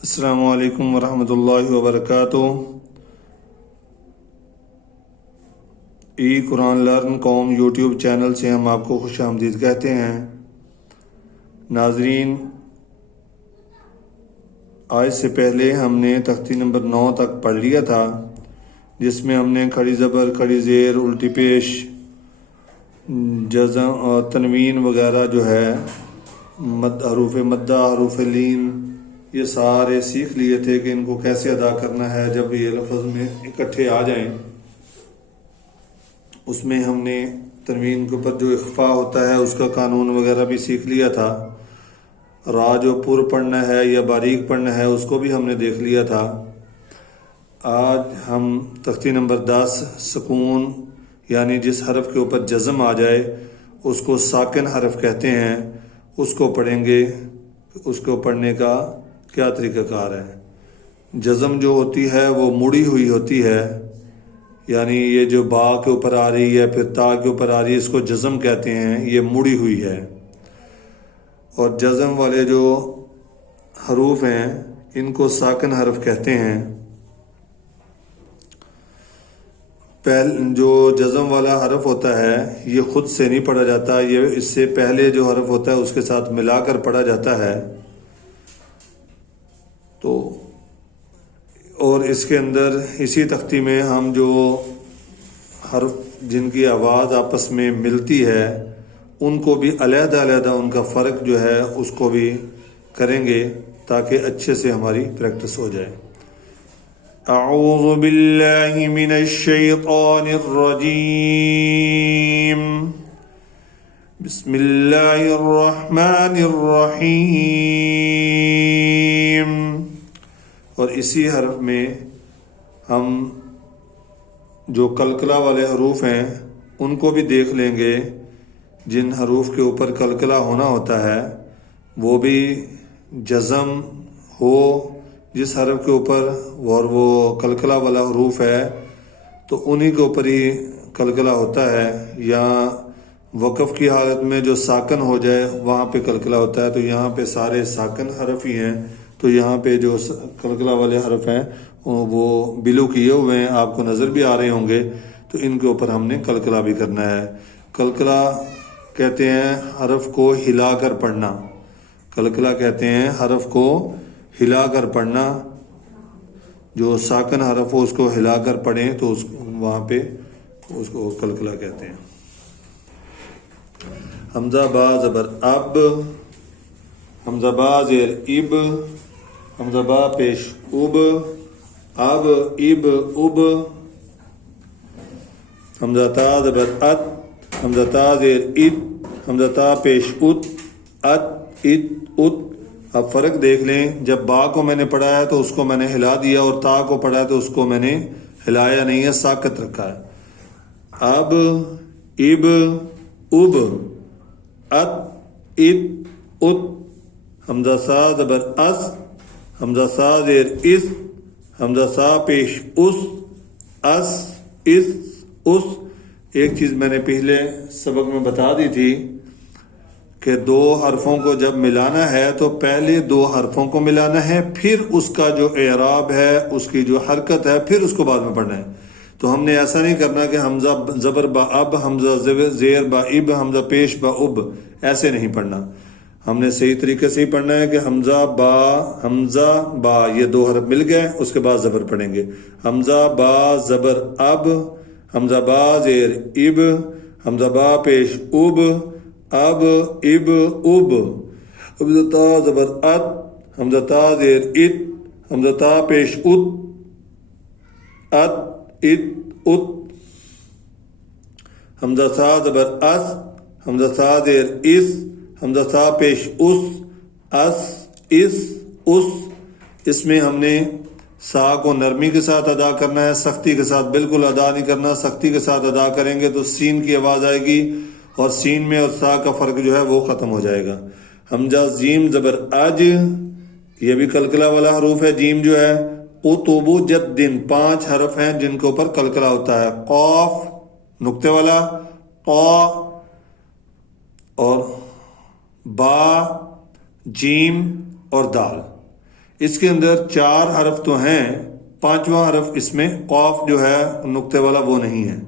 السلام علیکم ورحمۃ اللہ وبرکاتہ۔ قرآن لرن قوم یوٹیوب چینل سے ہم آپ کو خوش آمدید کہتے ہیں۔ ناظرین، آج سے پہلے ہم نے تختی نمبر 9 تک پڑھ لیا تھا، جس میں ہم نے کھڑی زبر، کھڑی زیر، الٹی پیش، جزم اور تنوین وغیرہ جو ہے، حروف مدہ، حروف لین، یہ سارے سیکھ لیے تھے کہ ان کو کیسے ادا کرنا ہے جب یہ لفظ میں اکٹھے آ جائیں۔ اس میں ہم نے تنوین کے اوپر جو اخفا ہوتا ہے اس کا قانون وغیرہ بھی سیکھ لیا تھا۔ را جو پر پڑھنا ہے یا باریک پڑھنا ہے اس کو بھی ہم نے دیکھ لیا تھا۔ آج ہم تختی نمبر 10 سکون، یعنی جس حرف کے اوپر جزم آ جائے اس کو ساکن حرف کہتے ہیں، اس کو پڑھیں گے۔ اس کو پڑھنے کا کیا طریقہ کار ہے؟ جزم جو ہوتی ہے وہ مڑی ہوئی ہوتی ہے، یعنی یہ جو با کے اوپر آ رہی ہے پھر تا کے اوپر آ رہی ہے، اس کو جزم کہتے ہیں، یہ مڑی ہوئی ہے۔ اور جزم والے جو حروف ہیں ان کو ساکن حرف کہتے ہیں۔ جو جزم والا حرف ہوتا ہے یہ خود سے نہیں پڑھا جاتا، یہ اس سے پہلے جو حرف ہوتا ہے اس کے ساتھ ملا کر پڑھا جاتا ہے۔ تو اور اس کے اندر اسی تختی میں ہم جو حرف جن کی آواز آپس میں ملتی ہے ان کو بھی علیحدہ علیحدہ ان کا فرق جو ہے اس کو بھی کریں گے تاکہ اچھے سے ہماری پریکٹس ہو جائے۔ اعوذ باللہ من الشیطان الرجیم، بسم اللہ الرحمن الرحیم۔ اور اسی حرف میں ہم جو قلقلہ والے حروف ہیں ان کو بھی دیکھ لیں گے۔ جن حروف کے اوپر قلقلہ ہونا ہوتا ہے وہ بھی جزم ہو جس حرف کے اوپر اور وہ قلقلہ والا حروف ہے تو انہی کے اوپر ہی قلقلہ ہوتا ہے، یا وقف کی حالت میں جو ساکن ہو جائے وہاں پہ قلقلہ ہوتا ہے۔ تو یہاں پہ سارے ساکن حرف ہی ہیں، تو یہاں پہ جو قلقلہ والے حرف ہیں وہ بلو کیے ہوئے ہیں، آپ کو نظر بھی آ رہے ہوں گے، تو ان کے اوپر ہم نے قلقلہ بھی کرنا ہے۔ قلقلہ کہتے ہیں حرف کو ہلا کر پڑھنا، قلقلہ کہتے ہیں حرف کو ہلا کر پڑھنا۔ جو ساکن حرف ہو اس کو ہلا کر پڑھیں تو وہاں پہ اس کو قلقلہ کہتے ہیں۔ حمزہ با زبر اب، حمزہ با زیر اب، حمزہ با پیش اب، اب اب اب، حمزہ تا زبر ات، حمزہ تا زیر ات، حمزہ تا پیش ات، ات ات ات۔ اب فرق دیکھ لیں، جب با کو میں نے پڑھا ہے تو اس کو میں نے ہلا دیا، اور تا کو پڑھا ہے تو اس کو میں نے ہلایا نہیں ہے، ساکت رکھا ہے۔ اب اب اب، ات ات ات، حمزہ سا زبر اس، حمزہ سا زیر اس، حمزہ سا پیش اس، اس اس اس۔ ایک چیز میں نے پہلے سبق میں بتا دی تھی کہ دو حرفوں کو جب ملانا ہے تو پہلے دو حرفوں کو ملانا ہے، پھر اس کا جو اعراب ہے، اس کی جو حرکت ہے، پھر اس کو بعد میں پڑھنا ہے۔ تو ہم نے ایسا نہیں کرنا کہ حمزہ زبر با اب، حمزہ زیر با اب، حمزہ پیش با اب، ایسے نہیں پڑھنا۔ ہم نے صحیح طریقے سے ہی پڑھنا ہے کہ حمزہ با یہ دو حرف مل گئے، اس کے بعد زبر پڑھیں گے۔ حمزہ با زبر اب، حمزہ با زیر اب، حمزہ با پیش اب، اب اب اب، حمزہ تا زبر ات، حمزہ تا زیر ات، حمزہ تا پیش ات، ات ات ات، حمزہ سا زبر اس، حمزہ سا زیر اس، حمزہ سا پیش اس، اس اس اس۔ اس میں ہم نے سا کو نرمی کے ساتھ ادا کرنا ہے، سختی کے ساتھ بالکل ادا نہیں کرنا۔ سختی کے ساتھ ادا کریں گے تو سین کی آواز آئے گی، اور سین میں اور سا کا فرق جو ہے وہ ختم ہو جائے گا۔ حمزہ جیم زبر اج، یہ بھی قلقلہ والا حروف ہے۔ جیم جو ہے قطب جد، 5 حرف ہیں جن کے اوپر قلقلہ ہوتا ہے۔ قاف نقطے والا، قا اور با، جیم اور دال، اس کے اندر 4 حرف تو ہیں، 5واں حرف اس میں قاف جو ہے نقطے والا وہ نہیں ہے،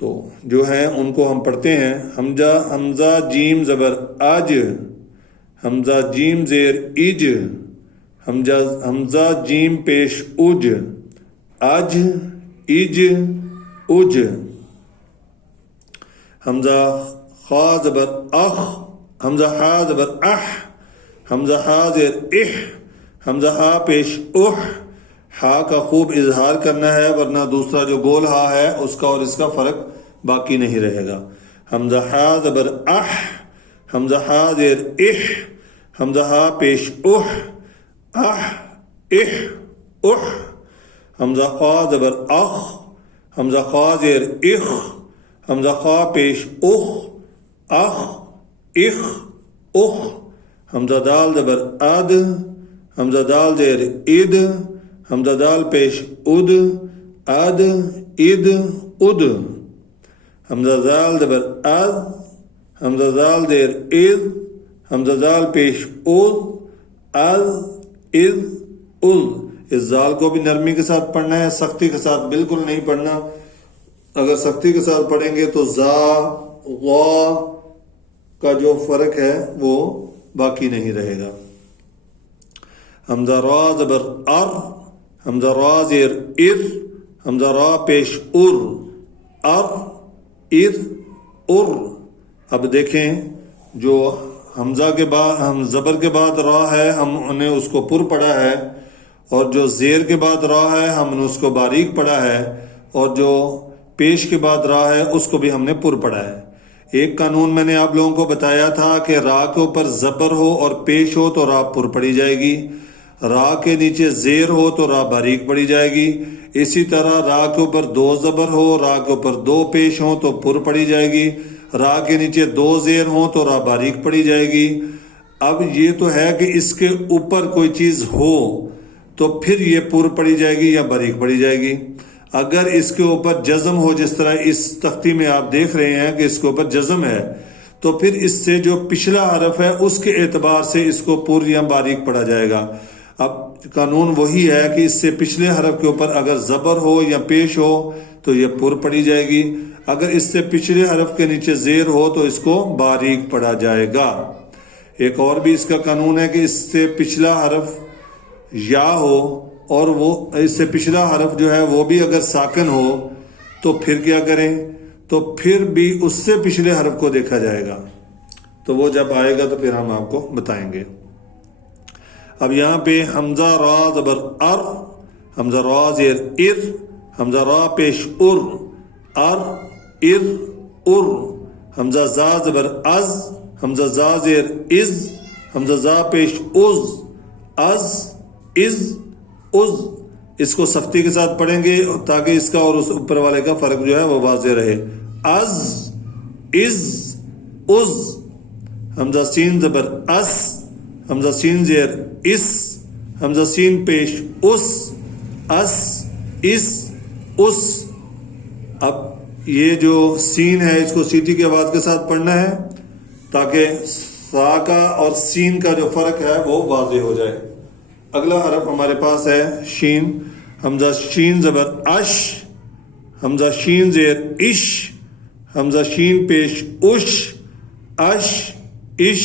تو جو ہے ان کو ہم پڑھتے ہیں۔ حمزہ جیم زبر اج، حمزہ جیم زیر اج، حمزہ جیم پیش اج، اج اج اج، حمزہ خا زبر اخ، حمزہ ہا زبر اح، حمزہ ہا زیر اح، حمزہ ہا پیش اح، ہا کا خوب اظہار کرنا ہے ورنہ دوسرا جو گول ہا ہے اس کا اور اس کا فرق باقی نہیں رہے گا۔ حمزہ ہا زبر اح، حمزہ ہا زیر اح، حمزہ ہا پیش اح، اح اح اح، حمزہ خا زبر اخ، حمزہ خا زیر اخ، حمزہ خا پیش اخ، اخ اخ اخ، حمزہ دال زبر اد، حمزہ دال زیر اد، حمزہ دال پیش اد، اد اد اد، حمزہ دال زبر از، حمزہ دال زیر از، حمزہ دال پیش از، از از از۔ اس زال کو بھی نرمی کے ساتھ پڑھنا ہے، سختی کے ساتھ بالکل نہیں پڑھنا، اگر سختی کے ساتھ پڑھیں گے تو زا غا کا جو فرق ہے وہ باقی نہیں رہے گا۔ حمزہ را زبر ار، حمزہ را زیر ار، حمزہ را پیش ار، ار ار ار۔ اب دیکھیں جو حمزہ کے بعد ہم زبر کے بعد را ہے ہم نے اس کو پر پڑھا ہے، اور جو زیر کے بعد را ہے ہم نے اس کو باریک پڑھا ہے، اور جو پیش کے بعد را ہے اس کو بھی ہم نے پر پڑھا ہے۔ ایک قانون میں نے آپ لوگوں کو بتایا تھا کہ را کے اوپر زبر ہو اور پیش ہو تو را پر پڑھی جائے گی، را کے نیچے زیر ہو تو را باریک پڑھی جائے گی، اسی طرح را کے اوپر 2 زبر ہو، را کے اوپر 2 پیش ہوں تو پر پڑھی جائے گی، را کے نیچے 2 زیر ہوں تو را باریک پڑھی جائے گی۔ اب یہ تو ہے کہ اس کے اوپر کوئی چیز ہو تو پھر یہ پر پڑھی جائے گی یا باریک پڑھی جائے گی۔ اگر اس کے اوپر جزم ہو، جس طرح اس تختی میں آپ دیکھ رہے ہیں کہ اس کے اوپر جزم ہے، تو پھر اس سے جو پچھلا حرف ہے اس کے اعتبار سے اس کو پر یا باریک پڑھا جائے گا۔ اب قانون وہی ہے کہ اس سے پچھلے حرف کے اوپر اگر زبر ہو یا پیش ہو تو یہ پر پڑھی جائے گی، اگر اس سے پچھلے حرف کے نیچے زیر ہو تو اس کو باریک پڑھا جائے گا۔ ایک اور بھی اس کا قانون ہے کہ اس سے پچھلا حرف یا ہو اور وہ اس سے پچھلا حرف جو ہے وہ بھی اگر ساکن ہو تو پھر کیا کریں، تو پھر بھی اس سے پچھلے حرف کو دیکھا جائے گا، تو وہ جب آئے گا تو پھر ہم آپ کو بتائیں گے۔ اب یہاں پہ حمزہ را زبر ار، حمزہ را زیر ار، حمزہ را پیش ار، ار ار ار، حمزہ زا زبر از، حمزہ زا زیر از، حمزہ زا پیش از، از از از۔ اس کو سختی کے ساتھ پڑھیں گے تاکہ اس کا اور اس اوپر والے کا فرق جو ہے وہ واضح رہے۔ از از از، حمزہ سین زبر اس، حمزہ سین زیر اس، حمزہ سین پیش اس، اس اس اس۔ اب یہ جو سین ہے اس کو سیٹی کی آواز کے ساتھ پڑھنا ہے تاکہ سا کا اور سین کا جو فرق ہے وہ واضح ہو جائے۔ اگلا حرف ہمارے پاس ہے شین، حمزہ شین زبر اش، حمزہ شین زیر اش، حمزہ شین پیش اش، اش اش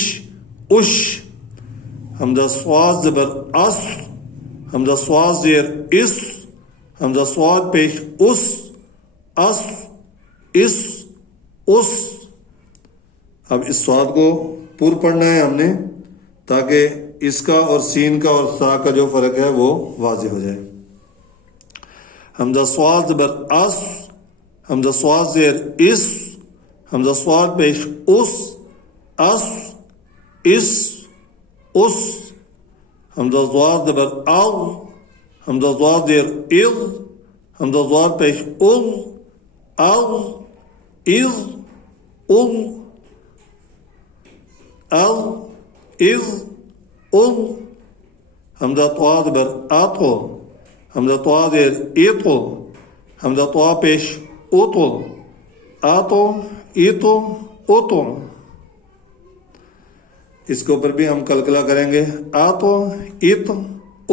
اش، حمزہ سواز زبر اس، حمزہ سواز زیر اس، حمزہ سواد پیش اس، اس اس اس۔ اب اس سواد کو پر پڑھنا ہے ہم نے تاکہ اس کا اور سین کا اور سا کا جو فرق ہے وہ واضح ہو جائے۔ حمزہ سواد زبر اس، حمزہ سواد زیر اس، حمزہ سواد پیش اس، اس اس اس، حمزہ زواد زبر اغ، حمزہ زواد زیر اغ، حمزہ زواد پیش اغ، اغ اغ اغ، اغ اغ اغ، حمزہ طوا زبر اطو، حمزہ طوا زیر ایطو، حمزہ طوا پیش اوتو، آتو ایتو اوتو۔ اس کے اوپر بھی ہم کلکلا کریں گے، آتو ایتو